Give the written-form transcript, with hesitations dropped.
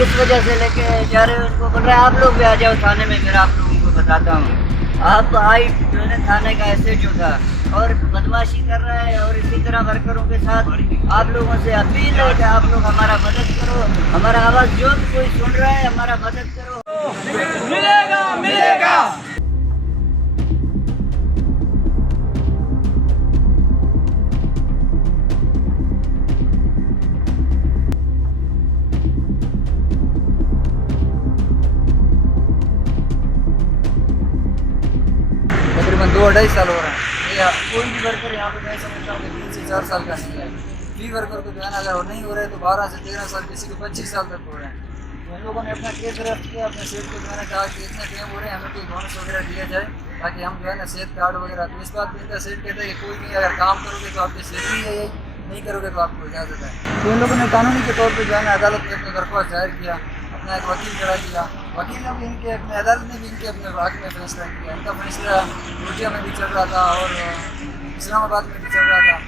किस वजह से लेके जा रहे हो उनको? बोल रहे हैं आप लोग भी आ जाओ थाने में, फिर आप लोगों को बताता हूँ। आप आई जो है ना थाने का एसएचओ था और बदमाशी कर रहा है, और इसी तरह वर्करों के साथ आप लोगों से अपील है कि आप लोग हमारा मदद करो, हमारा आवाज़ जो भी कोई सुन रहा है हमारा मदद करो। मिलेगा मिलेगा। तकरीबन 2-2.5 साल हो रहे हैं। या कोई भी वर्कर यहाँ पे मैं समझता हूँ कि 3 से 4 साल का नहीं है। फ्री वर्कर को जो है ना अगर नहीं हो रहे तो 12 से 13 साल, किसी को 25 साल तक हो रहे हैं। तो उन लोगों ने अपना केस रद्द किया, अपने सेठ को जो है ना कहा कि इतने टाइम हो रहे हैं, हमें कोई बोनस वगैरह दिया जाए ताकि हम जो है ना सेहत कार्ड वगैरह। तो इस बात पर इनका सेठ कहता है कि कोई नहीं, अगर काम करोगे तो आपकी सैलरी है यही, नहीं करोगे तो आपको इजाज़त है। तो इन लोगों ने कानूनी के तौर पर जो है ना अदालत में अपना दरख्वास्त दायर किया, अपना एक वकील खड़ा किया। वकील ने भी इनके अपने, अदालत ने भी इनके अपने भाग में फैसला किया। इनका फैसला कोटिया में भी चल रहा था और इस्लामाबाद में भी चल रहा था।